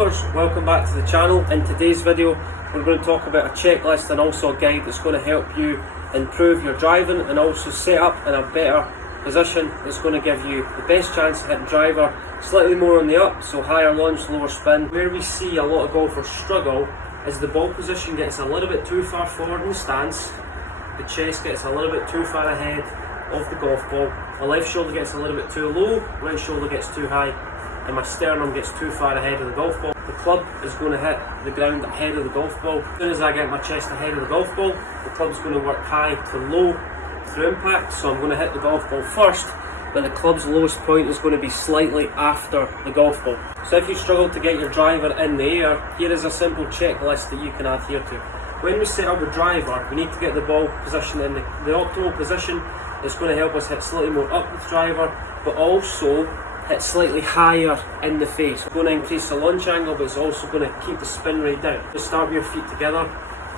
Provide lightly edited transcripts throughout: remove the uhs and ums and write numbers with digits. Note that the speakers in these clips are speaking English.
golfers, welcome back to the channel. In today's video we're going to talk about a checklist and also a guide that's going to help you improve your driving and also set up in a better position that's going to give you the best chance of hitting driver slightly more on the up, so higher launch, lower spin. Where we see a lot of golfers struggle is the ball position gets a little bit too far forward in the stance, the chest gets a little bit too far ahead of the golf ball, the left shoulder gets a little bit too low, right shoulder gets too high, and my sternum gets too far ahead of the golf ball. The club is going to hit the ground ahead of the golf ball. As soon as I get my chest ahead of the golf ball, the club's going to work high to low through impact, so I'm going to hit the golf ball first, but the club's lowest point is going to be slightly after the golf ball. So if you struggle to get your driver in the air, here is a simple checklist that you can adhere to. When we set up a driver, we need to get the ball position in the optimal position. It's going to help us hit slightly more up with driver, but also hit slightly higher in the face. We're going to increase the launch angle, but it's also going to keep the spin rate down. Just start with your feet together.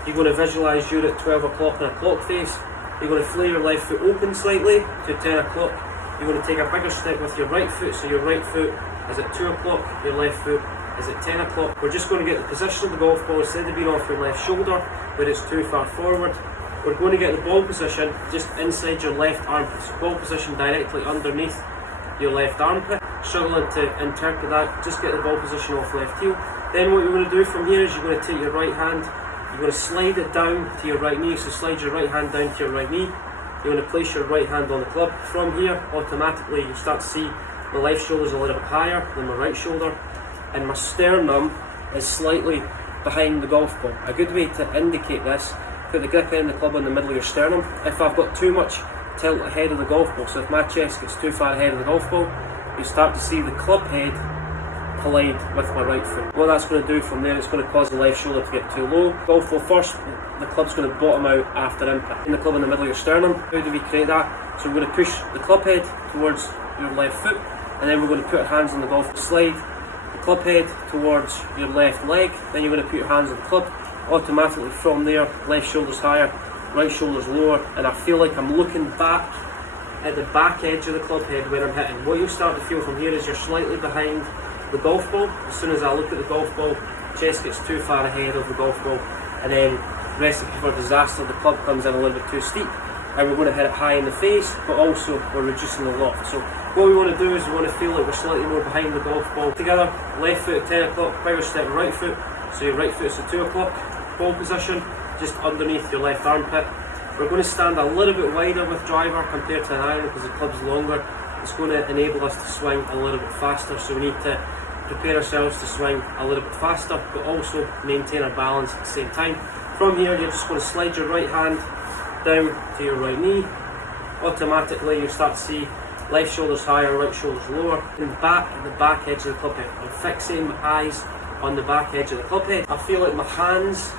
You're going to visualise you're at 12 o'clock in a clock face. You're going to flare your left foot open slightly to 10 o'clock. You're going to take a bigger step with your right foot, so your right foot is at 2 o'clock, your left foot is at 10 o'clock. We're just going to get the position of the golf ball instead of being off your left shoulder where it's too far forward. We're going to get the ball position just inside your left armpit, so ball position directly underneath your left armpit. Struggling to interpret that, just get the ball position off left heel. Then what you're going to do from here is you're going to take your right hand, you're going to slide it down to your right knee, so slide your right hand down to your right knee. You're going to place your right hand on the club. From here, automatically you start to see my left shoulder is a little bit higher than my right shoulder, and my sternum is slightly behind the golf ball. A good way to indicate this, put the grip end of the club on the middle of your sternum. If I've got too much tilt ahead of the golf ball, so if my chest gets too far ahead of the golf ball, you start to see the club head collide with my right foot. What that's going to do from there, it's going to cause the left shoulder to get too low. Golf ball first, the club's going to bottom out after impact. In the club in the middle of your sternum, how do we create that? So we're going to push the club head towards your left foot, and then we're going to put our hands on the golf slide the club head towards your left leg, then you're going to put your hands on the club. Automatically from there, left shoulder's higher, right shoulder's lower, and I feel like I'm looking back at the back edge of the club head where I'm hitting. What you'll start to feel from here is you're slightly behind the golf ball. As soon as I look at the golf ball, chest gets too far ahead of the golf ball, and then recipe for disaster, the club comes in a little bit too steep, and we're going to hit it high in the face, but also we're reducing the loft. So what we want to do is we want to feel like we're slightly more behind the golf ball. Together, left foot at 10 o'clock, bigger step right foot, so your right foot's at 2 o'clock. Ball position just underneath your left armpit. We're going to stand a little bit wider with driver compared to an iron because the club's longer. It's going to enable us to swing a little bit faster, so we need to prepare ourselves to swing a little bit faster but also maintain our balance at the same time. From here, you're just going to slide your right hand down to your right knee. Automatically you start to see left shoulder's higher, right shoulder's lower. And back at the back edge of the club head, I'm fixating my eyes on the back edge of the club head. I feel like my hands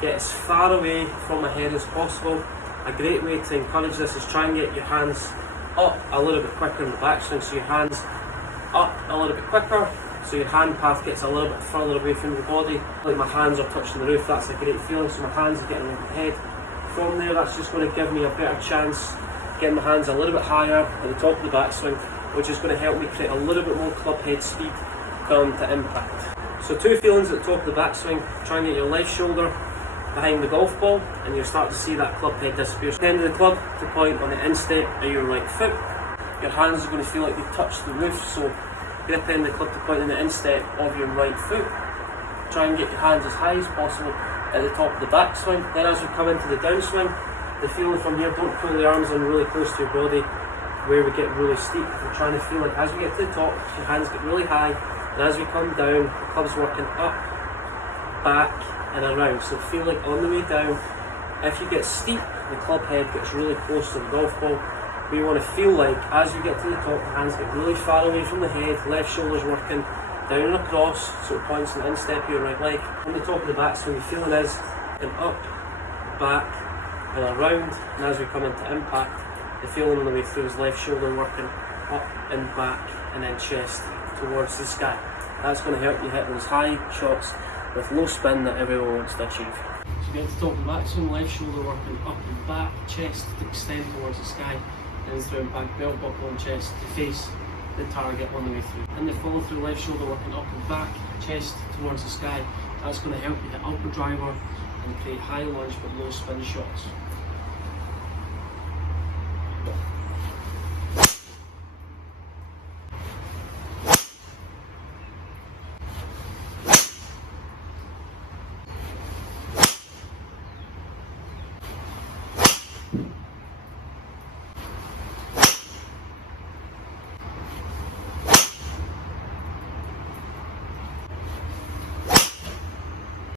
get as far away from my head as possible. A great way to encourage this is try and get your hands up a little bit quicker in the backswing, so your hands up a little bit quicker, so your hand path gets a little bit further away from your body. Like my hands are touching the roof, that's a great feeling, so my hands are getting over my head. From there, that's just going to give me a better chance getting my hands a little bit higher at the top of the backswing, which is going to help me create a little bit more club head speed come to impact. So two feelings at the top of the backswing: try and get your left shoulder behind the golf ball, and you'll start to see that club head disappear. End of the club to point on the instep of your right foot. Your hands are going to feel like they touch the roof, so grip end of the club to point on the instep of your right foot. Try and get your hands as high as possible at the top of the backswing. Then as we come into the downswing, the feeling from here, don't pull the arms in really close to your body where we get really steep. We're trying to feel like as we get to the top, your hands get really high, and as we come down, the club's working up, back and around. So feel like on the way down, if you get steep, the club head gets really close to the golf ball. We want to feel like as we get to the top, the hands get really far away from the head, left shoulder's working down and across, so it points in the instep of your right leg. On the top of the backswing, the feeling is going up, back and around, and as we come into impact, the feeling on the way through is left shoulder working up and back, and then chest towards the sky. That's going to help you hit those high shots with low spin that everyone wants to achieve. So you get to the top of the backswing, left shoulder working up and back, chest to extend towards the sky, and through impact, belt buckle and chest to face the target on the way through. In the follow through left shoulder, working up and back, chest towards the sky, that's going to help you hit upper driver and create high lunge but low spin shots.